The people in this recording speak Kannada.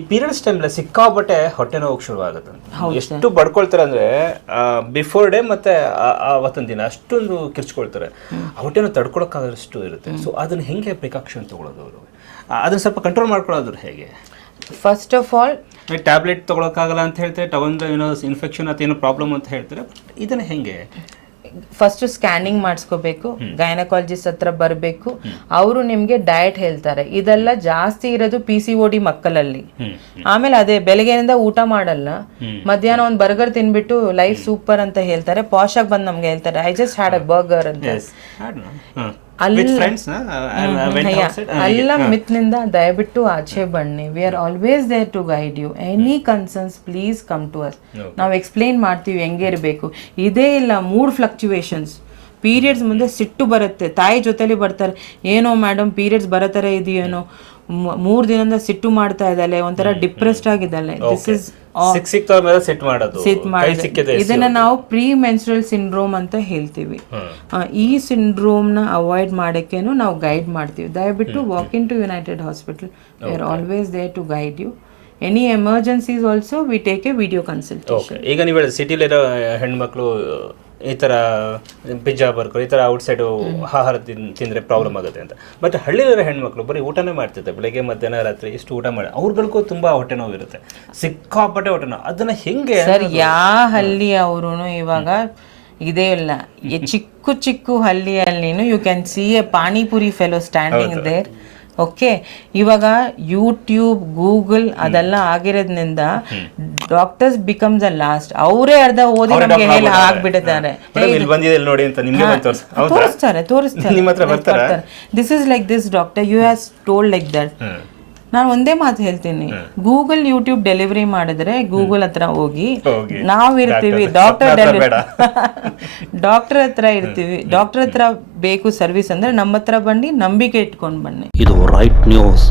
ಪೀರಿಯಡ್ಸ್ ಟೈಮ್ல ಸಿಕ್ಕಾಬಟ್ಟೆ ಹೊಟ್ಟೆ ನೋವು ಶುರು ಆಗುತ್ತೆ. ಎಷ್ಟು ಬಡ್ಕೊಳ್ತಾರೆ ಅಂದ್ರೆ ಬಿಫೋರ್ ಡೇ ಮತ್ತೆ ಅವತ್ತಿನ ದಿನ ಅಷ್ಟೊಂದು ಕಿರ್ಚ್ಕೊಳ್ತಾರೆ. ಹೊಟ್ಟೆ ನೋವು ತಡ್ಕೊಳಕ್ಕಾಗಷ್ಟು ಇರುತ್ತೆ. ಸೊ ಅದನ್ನ ಹೆಂಗೆ ಪ್ರಿಕಾಕ್ಷನ್ ತಗೊಳ್ಳೋದು ಅವರು, ಅದನ್ನ ಸ್ವಲ್ಪ ಕಂಟ್ರೋಲ್ ಮಾಡ್ಕೊಳ್ಳೋದು ಹೇಗೆ? ಫಸ್ಟ್ ಆಫ್ ಆಲ್ ಟ್ಯಾಬ್ಲೆಟ್ ತಗೊಳಕ್ಕಾಗಲ್ಲ ಅಂತ ಹೇಳ್ತಾರೆ, ತಗೊಂಡು ಏನೋ ಇನ್ಫೆಕ್ಷನ್ ಅಥವಾ ಏನೋ ಪ್ರಾಬ್ಲಮ್ ಅಂತ ಹೇಳ್ತಾರೆ. ಇದನ್ನ ಹೆಂಗೆ? ಫಸ್ಟ್ ಸ್ಕ್ಯಾನಿಂಗ್ ಮಾಡಿಸ್ಕೋಬೇಕು, ಗೈನಕಾಲಜಿಸ್ಟ್ ಹತ್ರ ಬರಬೇಕು. ಅವರು ನಿಮಗೆ ಡಯಟ್ ಹೇಳ್ತಾರೆ. ಇದೆಲ್ಲ ಜಾಸ್ತಿ ಇರೋದು PCOD ಮಕ್ಕಳಲ್ಲಿ. ಆಮೇಲೆ ಅದೇ ಬೆಳಗ್ಗೆಯಿಂದ ಊಟ ಮಾಡಲ್ಲ, ಮಧ್ಯಾಹ್ನ ಒಂದು ಬರ್ಗರ್ ತಿನ್ಬಿಟ್ಟು ಲೈಫ್ ಸೂಪರ್ ಅಂತ ಹೇಳ್ತಾರೆ. ಪಾಶ್ ಆಗಿ ಬಂದು ನಮ್ಗೆ ಹೇಳ್ತಾರೆ I just had a burger ಅಂತ. ಅಲ್ಲ ಮಿತ್ನಿಂದ ದಯವಿಟ್ಟು ಆಚೆ ಬನ್ನಿ. We are always there to guide you. Any concerns please come to us. ನಾವು ಎಕ್ಸ್ಪ್ಲೇನ್ ಮಾಡ್ತೀವಿ ಹೆಂಗೆ ಇರಬೇಕು. ಇದೇ ಇಲ್ಲ ಮೂಡ್ ಫ್ಲಕ್ಚುಯೇಷನ್ಸ್. ಪೀರಿಯಡ್ಸ್ ಮುಂದೆ ಸಿಟ್ಟು ಬರುತ್ತೆ. ತಾಯಿ ಜೊತೆಲಿ ಬರ್ತಾರೆ, ಏನೋ ಮೇಡಮ್ ಪೀರಿಯಡ್ಸ್ ಬರೋ ಥರ ಇದೆಯೇನೋ, 3 ದಿನದಿಂದ ಸಿಟ್ಟು ಮಾಡ್ತಾ ಇದ್ದಾಳೆ, ಒಂಥರ ಡಿಪ್ರೆಸ್ಡ್ ಆಗಿದ್ದಾಳೆ. ದಿಸ್ ಇಸ್ ಇದನ್ನ ನಾವು ಪ್ರೀ ಮೆನ್ಸ್ಟ್ರಲ್ ಸಿಂಡ್ರೋಮ್ ಅಂತ ಹೇಳ್ತೀವಿ. ಈ ಸಿಂಡ್ರೋಮ್ ನ ಅವಾಯ್ಡ್ ಮಾಡಕ್ಕೇನು ನಾವು ಗೈಡ್ ಮಾಡ್ತೀವಿ. ದಯವಿಟ್ಟು walk in to United hospital. We are always there to guide you. Any emergencies also we take a video consultation. ಈಗ ನೀವು ಸಿಟಿಲಿರೋ ಹೆಣ್ಮಕ್ಳು ಈ ಥರ ಪಿಜ್ಜಾ ಬರ್ಗರ್ ಈ ಥರ ಔಟ್ಸೈಡ್ ಆಹಾರ ತಿಂದರೆ ಪ್ರಾಬ್ಲಮ್ ಆಗುತ್ತೆ ಅಂತ. ಬಟ್ ಹಳ್ಳಿಲಿರೋ ಹೆಣ್ಮಕ್ಳು ಬರೀ ಊಟನೇ ಮಾಡ್ತಿರ್ತಾರೆ, ಬೆಳಗ್ಗೆ ಮಧ್ಯಾಹ್ನ ರಾತ್ರಿ ಇಷ್ಟು ಊಟ ಮಾಡಿ ಅವ್ರಗಳಿಗೂ ತುಂಬ ಹೊಟ್ಟೆ ನೋವು ಇರುತ್ತೆ, ಸಿಕ್ಕಾಪಟ್ಟೆ ಹೊಟ್ಟೆ ನೋವು. ಅದನ್ನ ಹೆಂಗೆ ಸರ್? ಯಾವ ಹಳ್ಳಿ ಅವರು ಇವಾಗ ಇದೇ ಇಲ್ಲ. ಚಿಕ್ಕ ಚಿಕ್ಕ ಹಳ್ಳಿಯಲ್ಲಿನೂ you can see a panipuri fellow standing there. Okay, ಇವಾಗ ಯೂಟ್ಯೂಬ್ ಗೂಗಲ್ ಅದೆಲ್ಲ ಆಗಿರೋದ್ರಿಂದ ಡಾಕ್ಟರ್ಸ್ ಬಿಕಮ್ಸ್ ಅ ಲಾಸ್ಟ್. ಅವರೇ ಅರ್ಧ ಓದಿ ನಮಗೆ ಹೇಳಿ ಆಗ್ಬಿಟ್ಟಿದ್ದಾರೆ. ತೋರಿಸ್ತಾರೆ. This is like this doctor, you has told like that. ನಾನು ಒಂದೇ ಮಾತು ಹೇಳ್ತೀನಿ, ಗೂಗಲ್ ಯೂಟ್ಯೂಬ್ ಡೆಲಿವರಿ ಮಾಡಿದ್ರೆ ಗೂಗಲ್ ಹತ್ರ ಹೋಗಿ ನಾವಿರ್ತೀವಿ, ಡಾಕ್ಟರ್ ಹತ್ರ ಇರ್ತೀವಿ. ಡಾಕ್ಟರ್ ಹತ್ರ ಬೇಕು ಸರ್ವಿಸ್ ಅಂದ್ರೆ ನಮ್ಮ ಹತ್ರ ಬನ್ನಿ, ನಂಬಿಕೆ ಇಟ್ಕೊಂಡು ಬನ್ನಿ. ಇದು ರೈಟ್ ನ್ಯೂಸ್.